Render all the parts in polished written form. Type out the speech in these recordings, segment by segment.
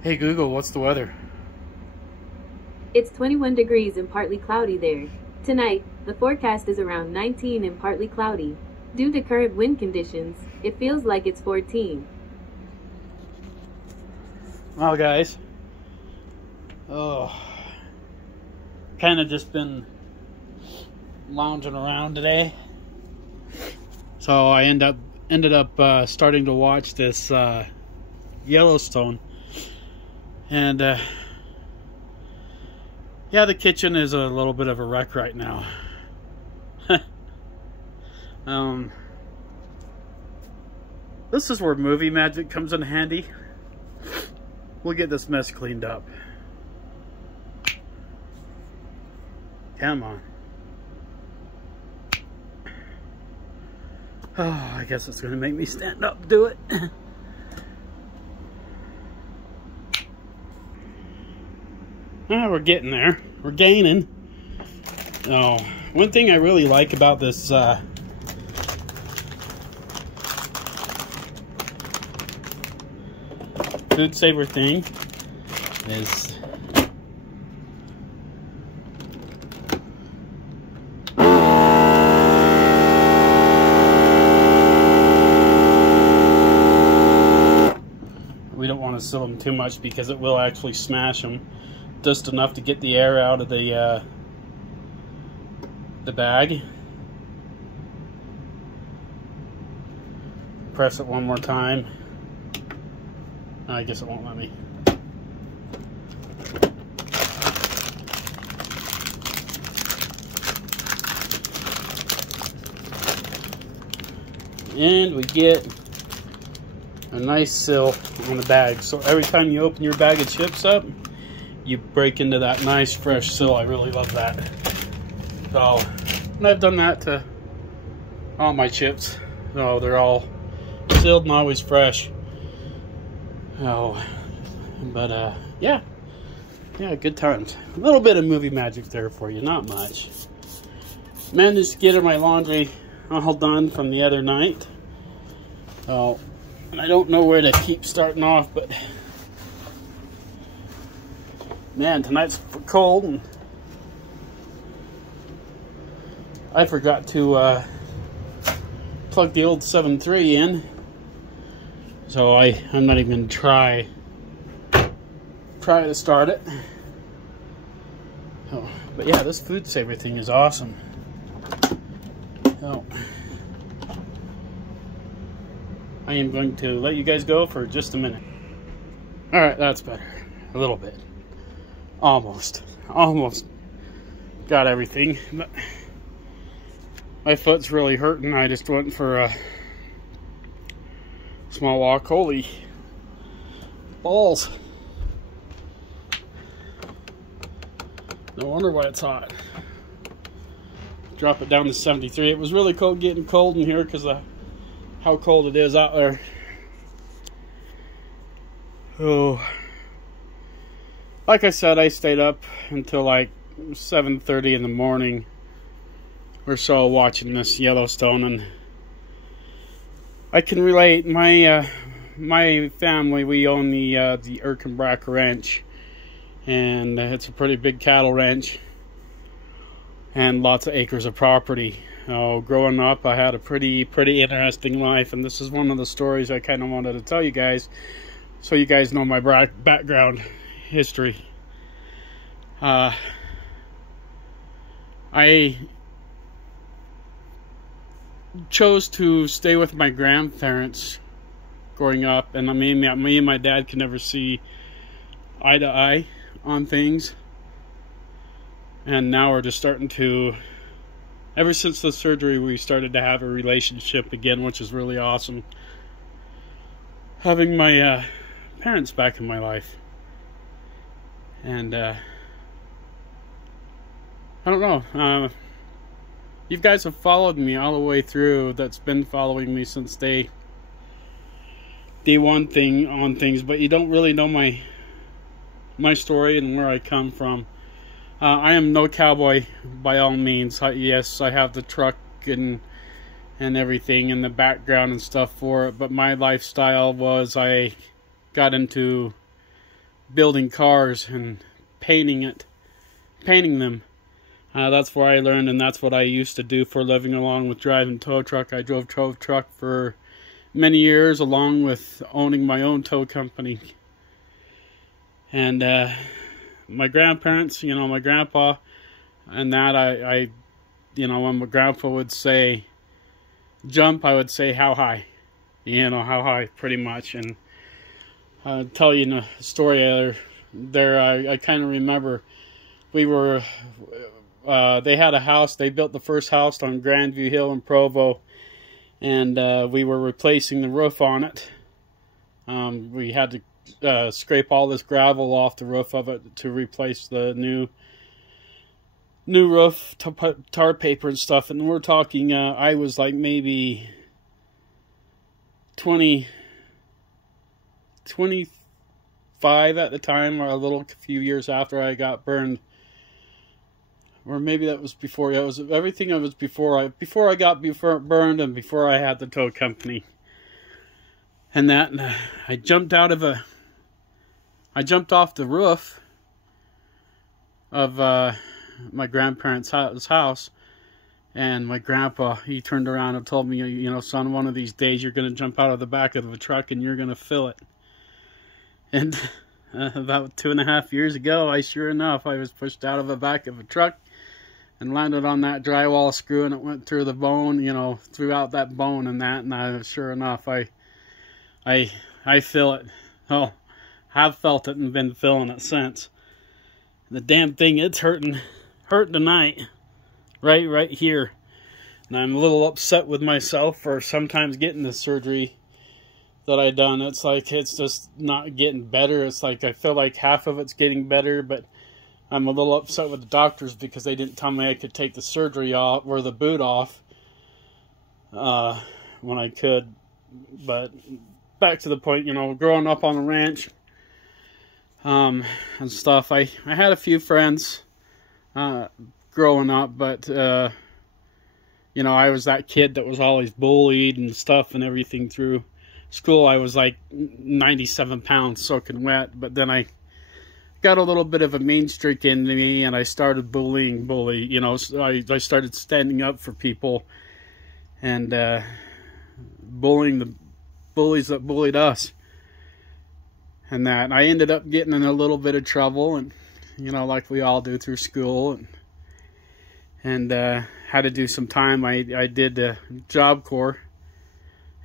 Hey Google, what's the weather? It's 21 degrees and partly cloudy there. Tonight, the forecast is around 19 and partly cloudy. Due to current wind conditions, it feels like it's 14. Well, guys, kind of just been lounging around today. So I ended up starting to watch this Yellowstone, and yeah, the kitchen is a little bit of a wreck right now. This is where movie magic comes in handy. We'll get this mess cleaned up. Come on. Oh, I guess it's going to make me stand up and do it. Oh, we're getting there. We're gaining. Oh, one thing I really like about this Food Saver thing is we don't want to seal them too much because it will actually smash them. Just enough to get the air out of the bag. Press it one more time. I guess it won't let me. And we get a nice seal on the bag. So every time you open your bag of chips up, you break into that nice fresh seal. I really love that. So, and I've done that to all my chips. So they're all sealed and always fresh. Oh, but yeah, good times. A little bit of movie magic there for you, not much. Managed to get my laundry all done from the other night. Oh, and I don't know where to keep starting off, but man, tonight's cold, and I forgot to plug the old 7.3 in. So I'm not even going to try to start it. Oh, but yeah, this Food Saver thing is awesome. Oh, I am going to let you guys go for just a minute. All right, that's better. A little bit. Almost got everything. But my foot's really hurting. I just went for a small walk. Holy balls. No wonder why it's hot. Drop it down to 73. It was really cold, getting cold in here because of how cold it is out there. Oh, like I said, I stayed up until like 7:30 in the morning or so watching this Yellowstone, and I can relate. My family, we own the Erkenbach Ranch, and it's a pretty big cattle ranch and lots of acres of property. Growing up, I had a pretty interesting life, and this is one of the stories I kind of wanted to tell you guys, so you guys know my background history. I chose to stay with my grandparents growing up, and me and my dad could never see eye to eye on things, and now we're just starting to, ever since the surgery, we started to have a relationship again, which is really awesome, having my parents back in my life. And I don't know, you guys have followed me all the way through. That's been following me since day one thing on things, but you don't really know my story and where I come from. I am no cowboy by all means. Yes, I have the truck and everything and the background and stuff for it, but my lifestyle was, I got into building cars and painting them. That's where I learned, and that's what I used to do for a living, along with driving tow truck. I drove tow truck for many years, along with owning my own tow company. And my grandparents, my grandpa, and that I when my grandpa would say jump, I would say how high, how high, pretty much. And I'll tell you a story there. I kind of remember we were. They had a house. They built the first house on Grandview Hill in Provo, and we were replacing the roof on it. We had to scrape all this gravel off the roof of it to replace the new roof, tar paper and stuff. And we're talking, I was like maybe 25 at the time, or a few years after I got burned. Or maybe that was before. Yeah, it was everything. It was before I got burned, and before I had the tow company. And I jumped off the roof of my grandparents' house, and my grandpa, he turned around and told me, son, one of these days you're going to jump out of the back of a truck and you're going to feel it. And about 2.5 years ago, sure enough, I was pushed out of the back of a truck and landed on that drywall screw, and it went through the bone, throughout that bone and that. And sure enough, I feel it. Oh, have felt it and been feeling it since. The damn thing, it's hurting tonight, right here. And I'm a little upset with myself for sometimes getting the surgery that I done. It's like it's just not getting better. It's like I feel like half of it's getting better, but I'm a little upset with the doctors because they didn't tell me I could take the surgery off, or the boot off, when I could. But back to the point, growing up on the ranch and stuff, I had a few friends growing up, but I was that kid that was always bullied and stuff and everything through school. I was like 97 pounds soaking wet, but then I got a little bit of a mean streak into me, and I started bullying. I started standing up for people and bullying the bullies that bullied us. And that I ended up getting in a little bit of trouble, and like we all do through school, and had to do some time. I did Job Corps,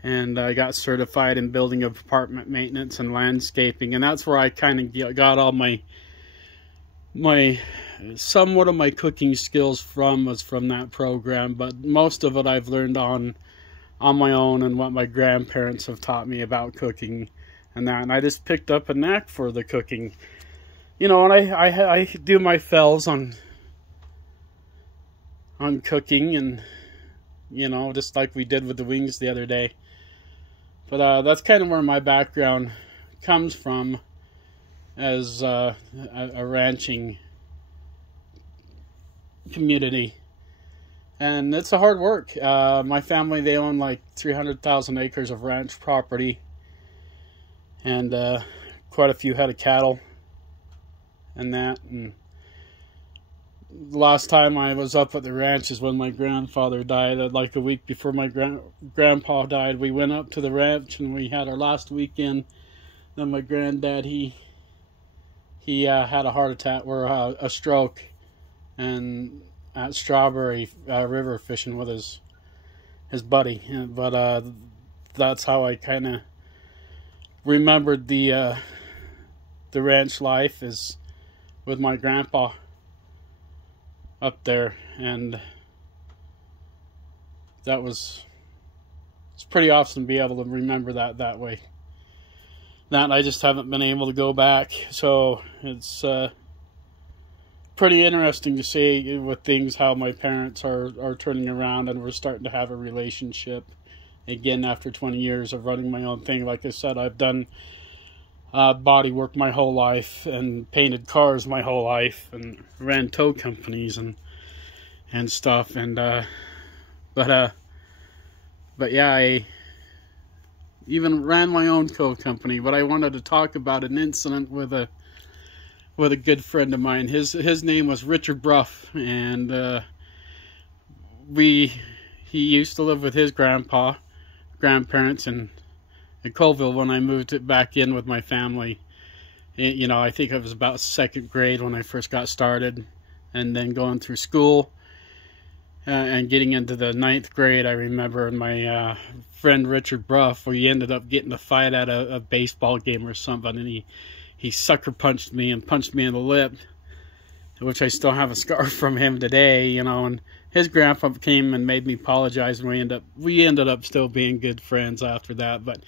and I got certified in building of apartment maintenance and landscaping, and that's where I kind of got all my somewhat of my cooking skills was from that program. But most of it I've learned on my own, and what my grandparents have taught me about cooking and that. And I just picked up a knack for the cooking, and I do my fells on cooking, and just like we did with the wings the other day. But that's kind of where my background comes from, as a ranching community. And it's a hard work. My family, they own like 300,000 acres of ranch property, and quite a few head of cattle and that. And the last time I was up at the ranch is when my grandfather died. Like a week before my grandpa died, we went up to the ranch and we had our last weekend. Then my granddad, he had a heart attack, or a stroke, and at Strawberry River fishing with his buddy. But that's how I kind of remembered the ranch life, is with my grandpa up there. And it's pretty awesome to be able to remember that way. That I just haven't been able to go back, so it's pretty interesting to see with things how my parents are turning around, and we're starting to have a relationship again after 20 years of running my own thing. Like I said, I've done body work my whole life, and painted cars my whole life, and ran tow companies and stuff. And but yeah, I even ran my own tow company. But I wanted to talk about an incident with a with a good friend of mine. His name was Richard Bruff, and he used to live with his grandparents in Colville when I moved it back in with my family. You know, I think I was about second grade when I first got started, and then going through school and getting into the 9th grade. I remember my friend Richard Bruff, we ended up getting a fight at a baseball game or something, and he sucker punched me and punched me in the lip, which I still have a scar from him today, you know. And his grandpa came and made me apologize, and we ended up still being good friends after that. But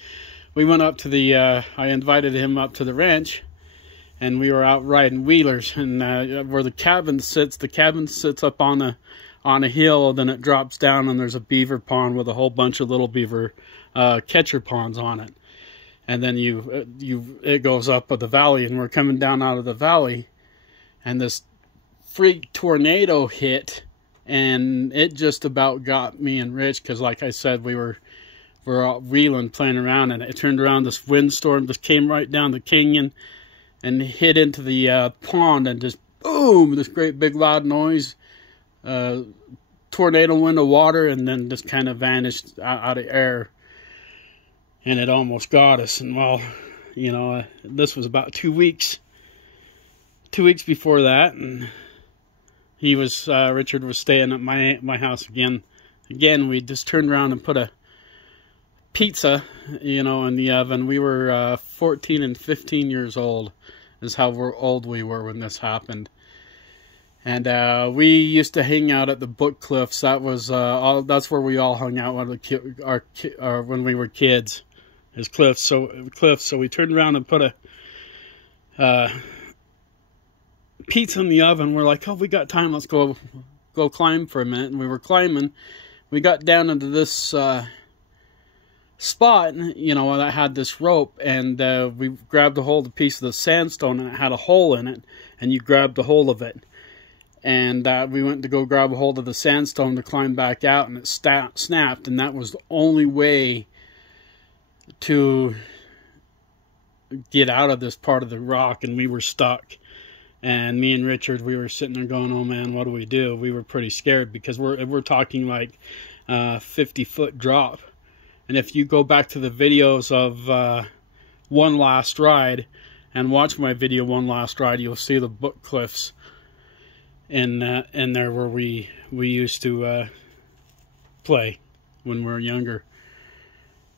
we went up to the I invited him up to the ranch, and we were out riding wheelers, and where the cabin sits up on a hill, then it drops down, and there's a beaver pond with a whole bunch of little beaver catcher ponds on it. And then it goes up the valley, and we're coming down out of the valley, and this freak tornado hit, and it just about got me and Rich, because like I said, we're all wheeling, playing around, and it turned around. This windstorm just came right down the canyon and hit into the pond, and just boom, this great big loud noise, tornado wind of water, and then just kind of vanished out of air. And it almost got us. And well, you know, this was about 2 weeks before that, and Richard was staying at my house again. We just turned around and put a pizza, you know, in the oven. We were 14 and 15 years old, is how old we were when this happened. And we used to hang out at the Book Cliffs. That was that's where we all hung out when we were kids. Is cliffs. So we turned around and put a pizza in the oven. We're like, oh, we got time. Let's go climb for a minute. And we were climbing. We got down into this spot, you know, that had this rope, and we grabbed a hold of a piece of the sandstone, and it had a hole in it, and you grabbed a hold of it. And we went to go grab a hold of the sandstone to climb back out, and it snapped, and that was the only way to get out of this part of the rock, and we were stuck. And me and Richard, we were sitting there going, oh man, what do we do? We were pretty scared, because we're talking like 50-foot drop. And if you go back to the videos of One Last Ride and watch my video One Last Ride, you'll see the Book Cliffs in there where we used to play when we were younger.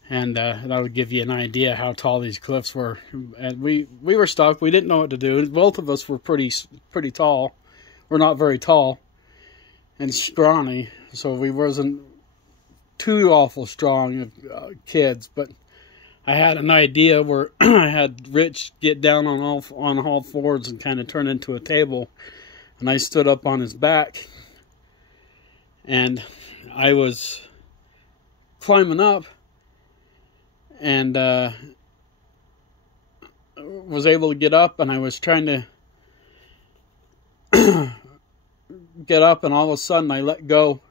And that would give you an idea how tall these cliffs were. And we were stuck. We didn't know what to do. Both of us were pretty tall. We're not very tall and scrawny, so we wasn't too awful strong kids. But I had an idea where I had Rich get down on all fours and kind of turn into a table, and I stood up on his back, and I was climbing up, and was able to get up, and I was trying to get up, and all of a sudden I let go.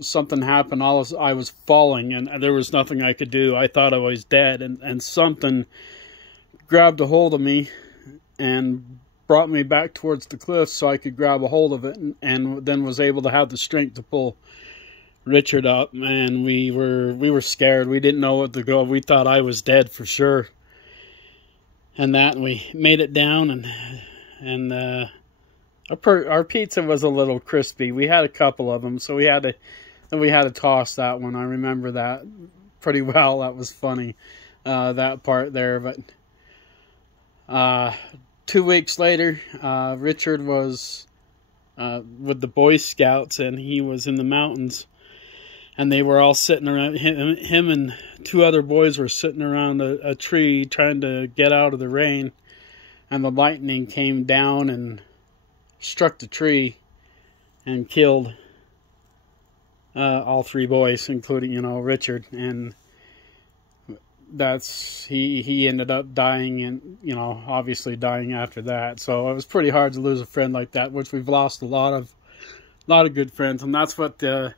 Something happened. I was falling, and there was nothing I could do. I thought I was dead, and something grabbed a hold of me and brought me back towards the cliff so I could grab a hold of it, and then was able to have the strength to pull Richard up. And we were scared. We didn't know what to go. We thought I was dead for sure. And we made it down, and our pizza was a little crispy. We had a couple of them, so we had to toss that one. I remember that pretty well. That was funny, that part there. But 2 weeks later, Richard was with the Boy Scouts, and he was in the mountains, and they were all sitting around. Him and two other boys were sitting around a tree trying to get out of the rain, and the lightning came down and struck the tree and killed all three boys, including, Richard. And he ended up dying, and obviously dying after that. So it was pretty hard to lose a friend like that, which we've lost a lot of good friends. And that's what a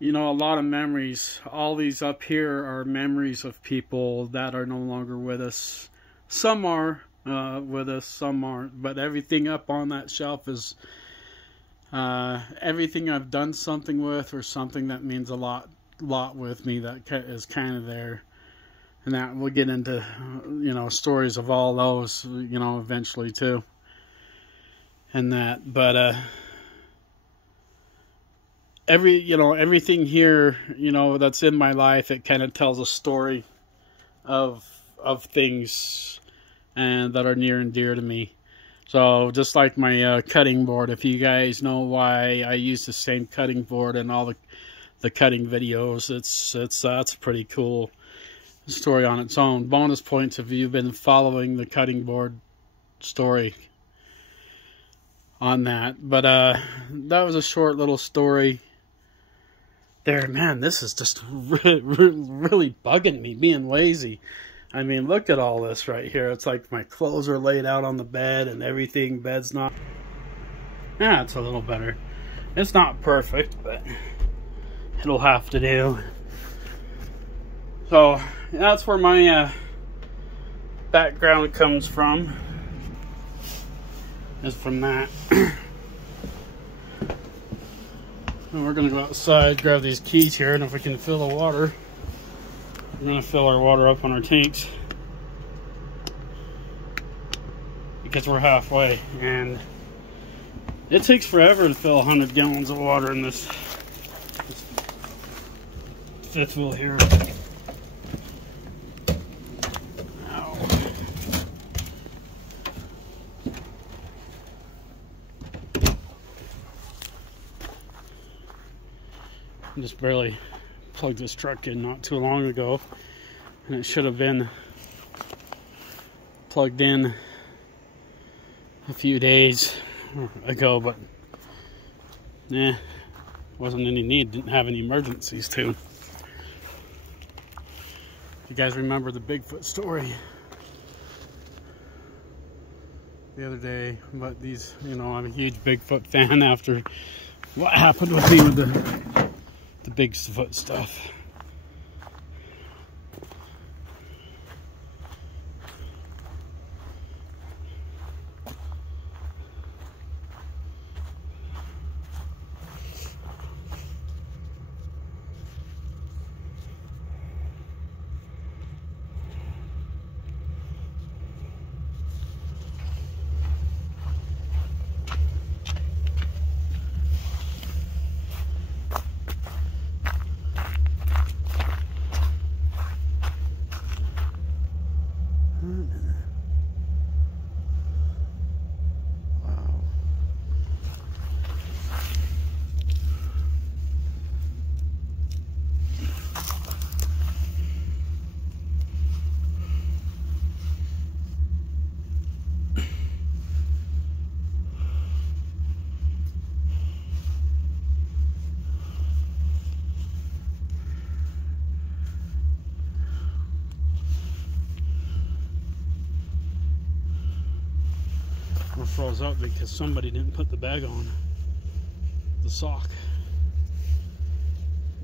lot of memories. All these up here are memories of people that are no longer with us. Some are with us, some aren't. But everything up on that shelf is everything I've done something with, or something that means a lot with me, that is kind of there. And that we'll get into, stories of all those, eventually too. And that, but everything here, that's in my life, it kind of tells a story of things and that are near and dear to me. So just like my cutting board, if you guys know why I use the same cutting board in all the cutting videos, that's a pretty cool story on its own. Bonus points if you've been following the cutting board story on that. But that was a short little story there. Man, this is just really bugging me, being lazy. I mean, look at all this right here. It's like my clothes are laid out on the bed and everything. Bed's not... Yeah, it's a little better. It's not perfect, but it'll have to do. So, that's where my background comes from. Is from that. And we're going to go outside, grab these keys here, and if we can fill the water... We're going to fill our water up on our tanks, because we're halfway, and it takes forever to fill 100 gallons of water in this fifth wheel here. Ow. I just barely plugged this truck in not too long ago, and it should have been plugged in a few days ago, but wasn't any need, didn't have any emergencies to. You guys remember the Bigfoot story the other day? But these, I'm a huge Bigfoot fan after what happened with me with the Bigfoot stuff. Froze up because somebody didn't put the bag on the sock.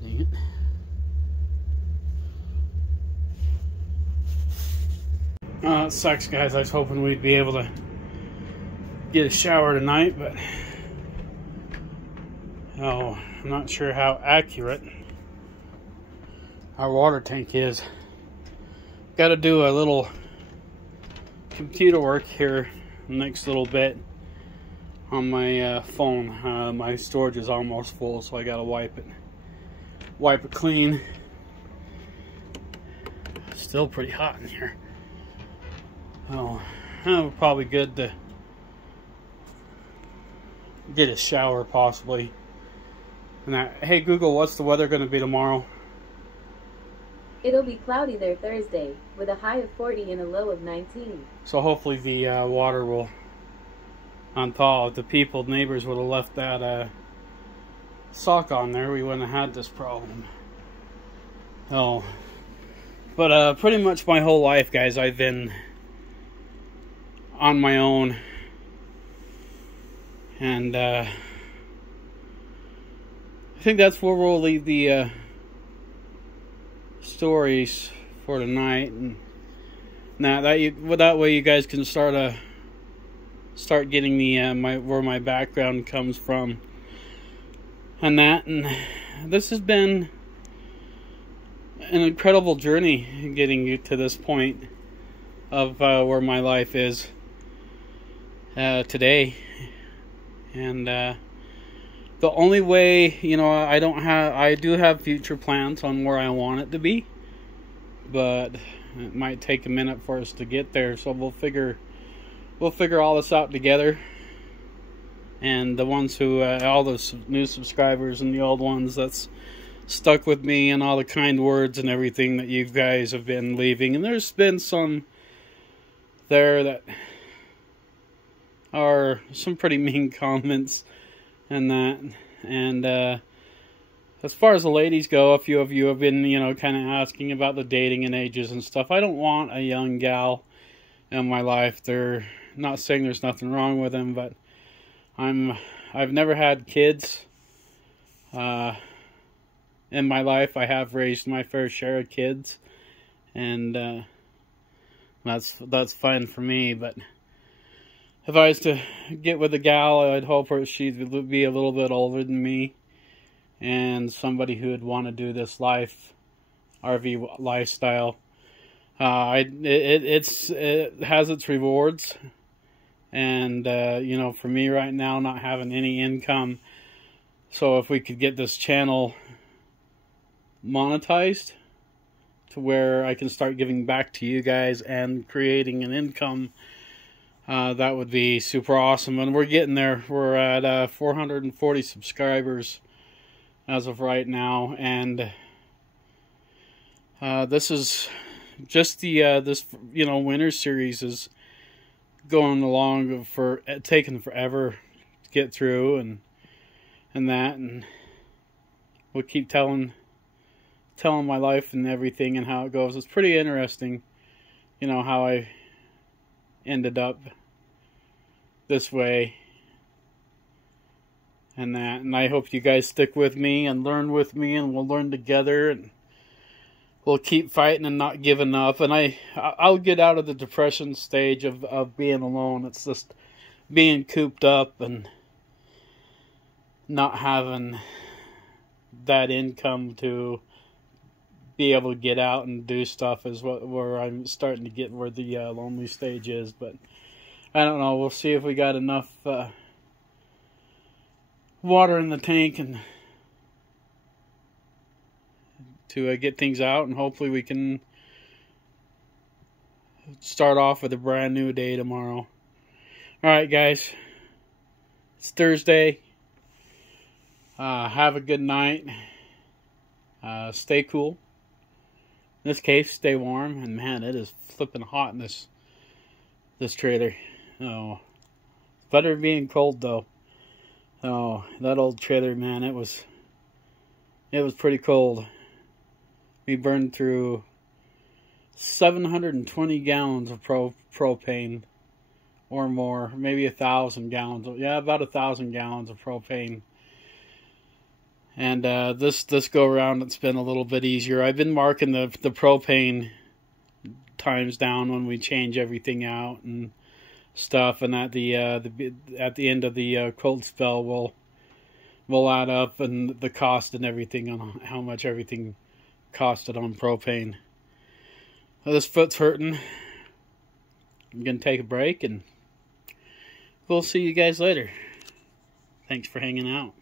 Dang it. It sucks, guys. I was hoping we'd be able to get a shower tonight, but I'm not sure how accurate our water tank is. Got to do a little computer work here next little bit on my phone. My storage is almost full, so I gotta wipe it clean. Still pretty hot in here. Probably good to get a shower possibly. And hey Google, what's the weather going to be tomorrow? It'll be cloudy there Thursday, with a high of 40 and a low of 19. So hopefully the water will unthaw. If the neighbors would have left that sock on there, we wouldn't have had this problem. But pretty much my whole life, guys, I've been on my own. And I think that's where we'll leave the stories for tonight. And Now that way you guys can start getting the where my background comes from, and this has been an incredible journey getting you to this point of where my life is today. And the only way, I do have future plans on where I want it to be, but it might take a minute for us to get there. So we'll figure all this out together. And the ones who, all the new subscribers and the old ones that's stuck with me, and all the kind words and everything that you guys have been leaving. And there's been some there that are some pretty mean comments and that. And as far as the ladies go, a few of you have been, kind of asking about the dating and ages and stuff. I don't want a young gal in my life. They're not saying there's nothing wrong with them, but I've never had kids in my life. I have raised my fair share of kids, and that's fine for me. But if I was to get with a gal, I'd hope she'd be a little bit older than me, and somebody who would want to do this RV lifestyle. It has its rewards, and for me right now, not having any income, so if we could get this channel monetized to where I can start giving back to you guys and creating an income, that would be super awesome. And we're getting there. We're at 440 subscribers as of right now, and this is just the winter series is going along taking forever to get through, and we'll keep telling my life and everything and how it goes. It's pretty interesting, how I ended up this way and that. And I hope you guys stick with me and learn with me, and we'll learn together, and we'll keep fighting and not giving up. And I'll get out of the depression stage of being alone. It's just being cooped up and not having that income to be able to get out and do stuff is where I'm starting to get where the lonely stage is. But I don't know. We'll see if we got enough water in the tank and to get things out, and hopefully we can start off with a brand new day tomorrow. Alright guys, it's Thursday. Have a good night. Stay cool. In this case, stay warm. And man, it is flipping hot in this trailer. Oh, better than being cold though. Oh, that old trailer, man, it was pretty cold. We burned through 720 gallons of propane or more, maybe 1,000 gallons. Yeah, about 1,000 gallons of propane. And this go around, it's been a little bit easier. I've been marking the propane times down when we change everything out and stuff. And at the end of the cold spell, we'll add up and the cost and everything on how much everything costed on propane. Well, this foot's hurting. I'm gonna take a break, and we'll see you guys later. Thanks for hanging out.